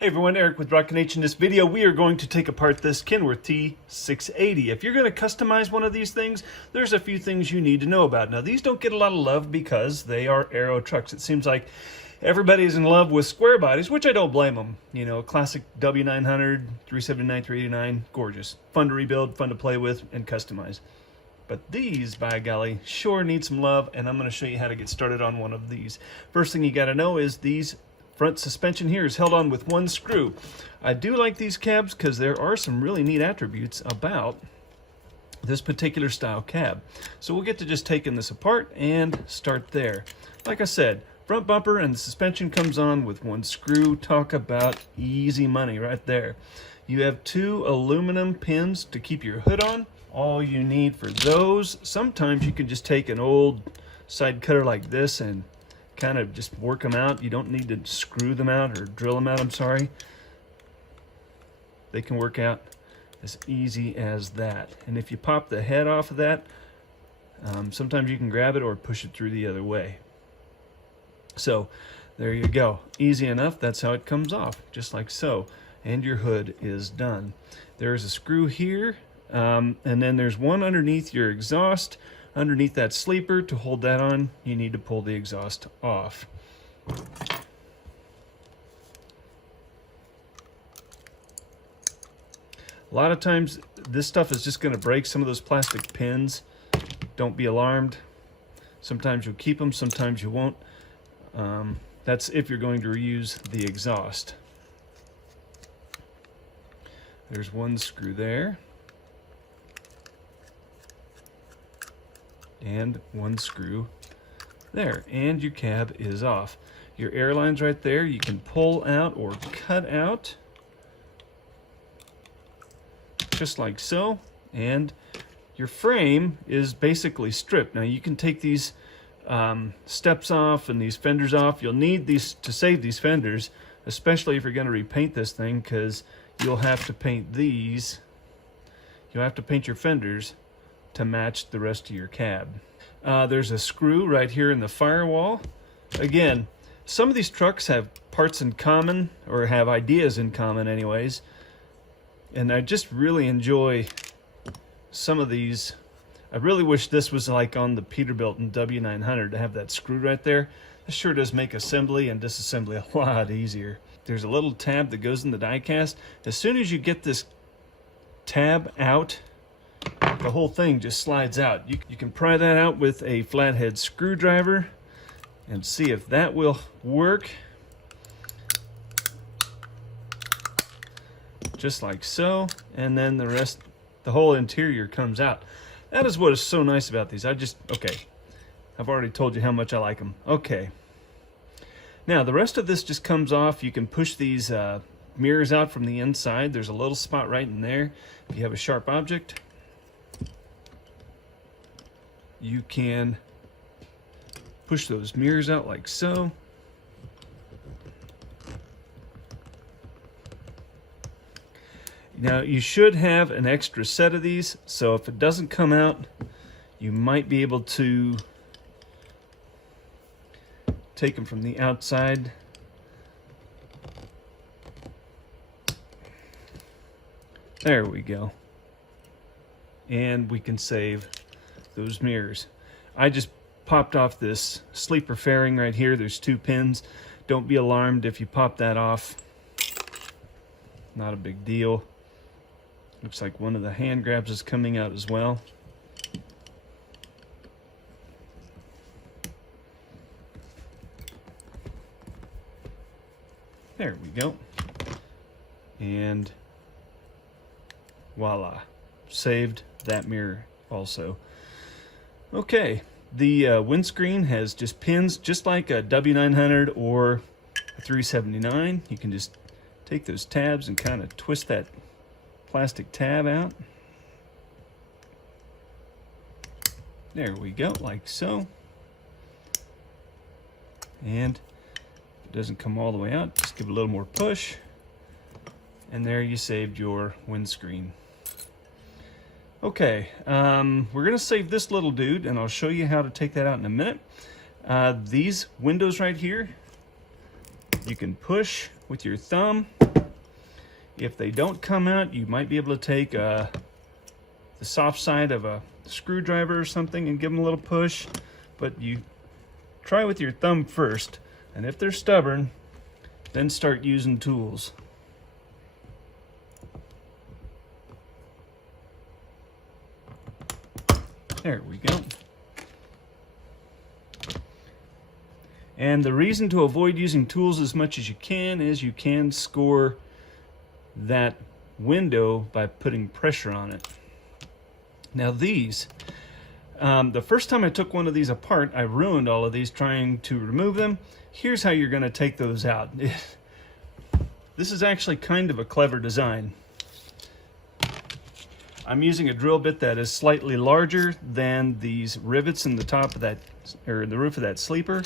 Hey everyone, Eric with Rocket H. In this video, we are going to take apart this Kenworth T680. If you're going to customize one of these things, there's a few things you need to know about. Now, these don't get a lot of love because they are aero trucks. It seems like everybody's in love with square bodies, which I don't blame them. You know, classic W900, 379, 389, gorgeous. Fun to rebuild, fun to play with, and customize. But these, by golly, sure need some love, and I'm going to show you how to get started on one of these. First thing you got to know is these front suspension here is held on with one screw. I do like these cabs because there are some really neat attributes about this particular style cab. So we'll get to just taking this apart and start there. Like I said, front bumper and the suspension comes on with one screw. Talk about easy money right there. You have two aluminum pins to keep your hood on. All you need for those, sometimes you can just take an old side cutter like this and kind of just work them out. You don't need to screw them out or drill them out, I'm sorry. They can work out as easy as that. And if you pop the head off of that, sometimes you can grab it or push it through the other way. So there you go. Easy enough. That's how it comes off, just like so. And your hood is done. There's a screw here, and then there's one underneath your exhaust. Underneath that sleeper, to hold that on, you need to pull the exhaust off. A lot of times this stuff is just going to break some of those plastic pins. Don't be alarmed. Sometimes you'll keep them, sometimes you won't. That's if you're going to reuse the exhaust. There's one screw there. And one screw there, and your cab is off. Your air lines right there you can pull out or cut out just like so, and your frame is basically stripped. Now you can take these steps off and these fenders off. You'll need these to save these fenders, especially if you're going to repaint this thing, because you'll have to paint these. You'll have to paint your fenders to match the rest of your cab. There's a screw right here in the firewall. Again, some of these trucks have parts in common, or have ideas in common anyways, and I just really enjoy some of these. I really wish this was like on the Peterbilt and W900 to have that screw right there. This sure does make assembly and disassembly a lot easier. There's a little tab that goes in the diecast. As soon as you get this tab out, the whole thing just slides out. You can pry that out with a flathead screwdriver and see if that will work. Just like so. And then the rest, the whole interior comes out. That is what is so nice about these. Okay, I've already told you how much I like them. Okay. Now the rest of this just comes off. You can push these mirrors out from the inside. There's a little spot right in there. If you have a sharp object, you can push those mirrors out like so. Now you should have an extra set of these, so if it doesn't come out, you might be able to take them from the outside. There we go. And we can save those mirrors. I just popped off this sleeper fairing right here. There's two pins. Don't be alarmed if you pop that off. Not a big deal. Looks like one of the hand grabs is coming out as well. There we go. And voila, saved that mirror also. Okay, the windscreen has just pins, just like a W900 or a 379. You can just take those tabs and kind of twist that plastic tab out. There we go, like so. And if it doesn't come all the way out, just give it a little more push. And there you saved your windscreen. Okay, we're going to save this little dude, and I'll show you how to take that out in a minute. These windows right here, you can push with your thumb If they don't come out, you might be able to take the soft side of a screwdriver or something and give them a little push, but you try with your thumb first, and if they're stubborn, then start using tools. There we go. And the reason to avoid using tools as much as you can is you can score that window by putting pressure on it. Now these, the first time I took one of these apart, I ruined all of these trying to remove them. Here's how you're going to take those out. This is actually kind of a clever design. I'm using a drill bit that is slightly larger than these rivets in the top of that, or the roof of that sleeper.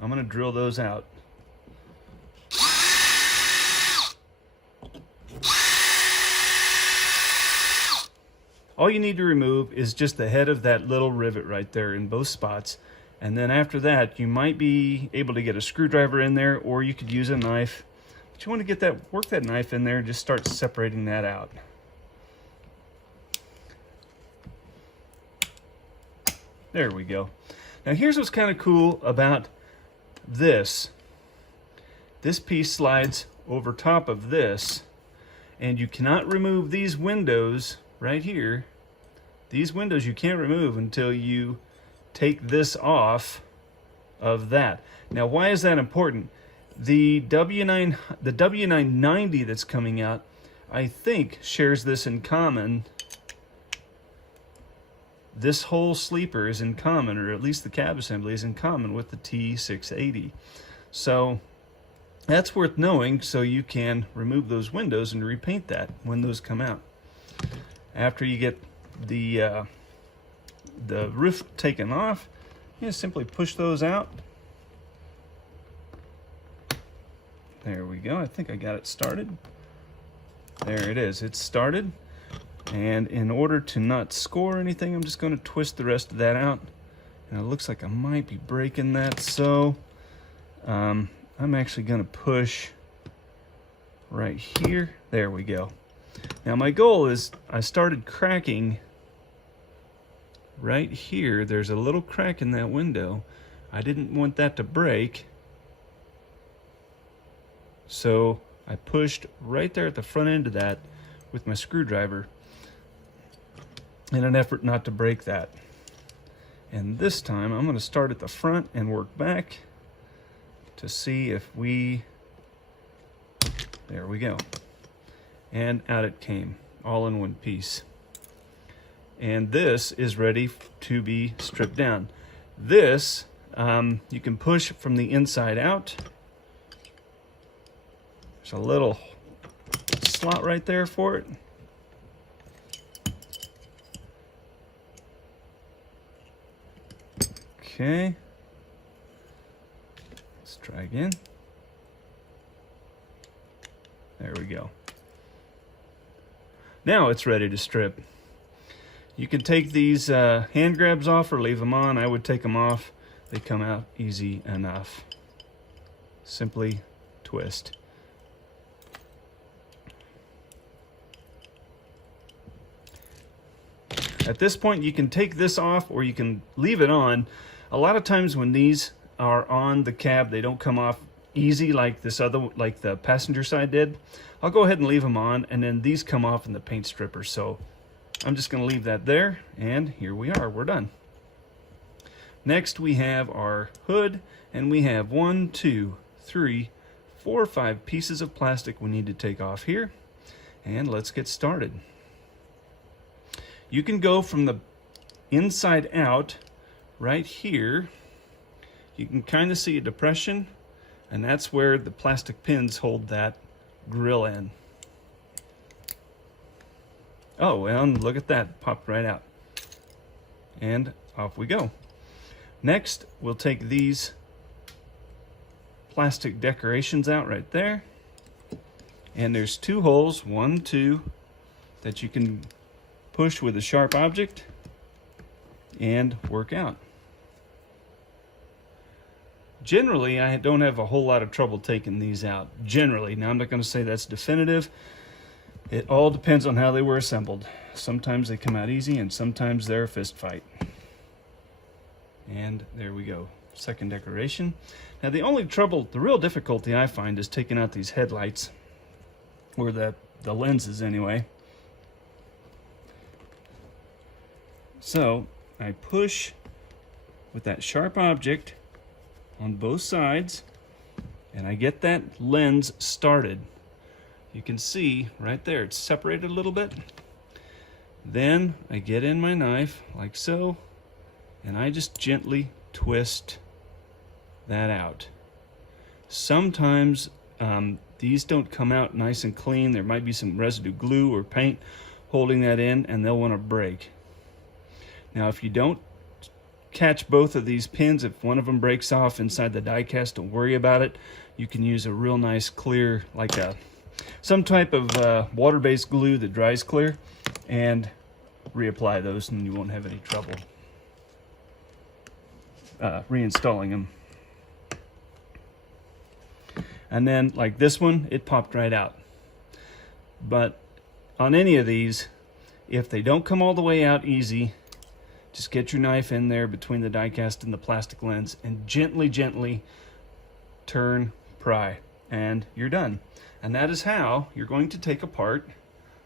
I'm going to drill those out. All you need to remove is just the head of that little rivet right there in both spots. And then after that, you might be able to get a screwdriver in there, or you could use a knife. But you want to get that, work that knife in there and just start separating that out. There we go. Now here's what's kind of cool about this. This piece slides over top of this, and you cannot remove these windows right here. These windows you can't remove until you take this off of that. Now why is that important? The W990 that's coming out, I think, shares this in common. This whole sleeper is in common, or at least the cab assembly is in common with the T680. So that's worth knowing, so you can remove those windows and repaint that when those come out. After you get the roof taken off, you just simply push those out. There we go. I think I got it started. There it is. It's started. And in order to not score anything, I'm just going to twist the rest of that out. And it looks like I might be breaking that, so I'm actually going to push right here. There we go. Now my goal is, I started cracking right here. There's a little crack in that window. I didn't want that to break, so I pushed right there at the front end of that with my screwdriver in an effort not to break that. And this time I'm going to start at the front and work back to see if we, there we go. And out it came, all in one piece. And this is ready to be stripped down. This, you can push from the inside out. There's a little slot right there for it. Okay. Let's try again. There we go. Now it's ready to strip. You can take these hand grabs off or leave them on. I would take them off. They come out easy enough. Simply twist. At this point, you can take this off or you can leave it on. A lot of times when these are on the cab, they don't come off easy like this other, like the passenger side did. I'll go ahead and leave them on, and then these come off in the paint stripper. So I'm just going to leave that there, and here we are. We're done. Next, we have our hood, and we have 1, 2, 3, 4, 5 pieces of plastic we need to take off here. And let's get started. You can go from the inside out right here. You can kind of see a depression, and that's where the plastic pins hold that grill in. Oh, well, and look at that, popped right out. And off we go. Next, we'll take these plastic decorations out right there. And there's 2 holes, 1, 2, that you can push with a sharp object and work out. Generally, I don't have a whole lot of trouble taking these out. Generally. Now, I'm not going to say that's definitive. It all depends on how they were assembled. Sometimes they come out easy, and sometimes they're a fist fight. And there we go. Second decoration. Now, the real difficulty I find is taking out these headlights, or the lenses anyway. So, I push with that sharp object on both sides, and I get that lens started. You can see right there, it's separated a little bit. Then I get in my knife like so, and I just gently twist that out. Sometimes these don't come out nice and clean. There might be some residue glue or paint holding that in, and they'll want to break. Now, if you don't catch both of these pins, if one of them breaks off inside the die cast, don't worry about it. You can use a real nice clear, like some type of water-based glue that dries clear, and reapply those, and you won't have any trouble reinstalling them. And then, like this one, it popped right out. But on any of these, if they don't come all the way out easy, just get your knife in there between the die cast and the plastic lens and gently, gently turn, pry, and you're done. And that is how you're going to take apart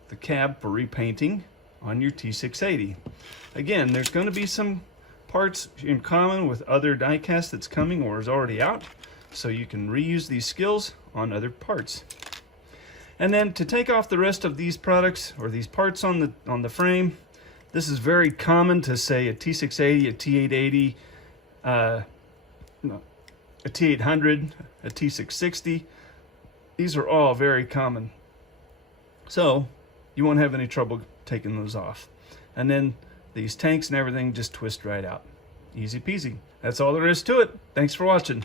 the cab for repainting on your T680. Again, there's going to be some parts in common with other die cast that's coming or is already out, so you can reuse these skills on other parts. And then to take off the rest of these products or these parts on the frame, this is very common to say a T680, a T880, a T800, a T660. These are all very common. So you won't have any trouble taking those off. And then these tanks and everything just twist right out. Easy peasy. That's all there is to it. Thanks for watching.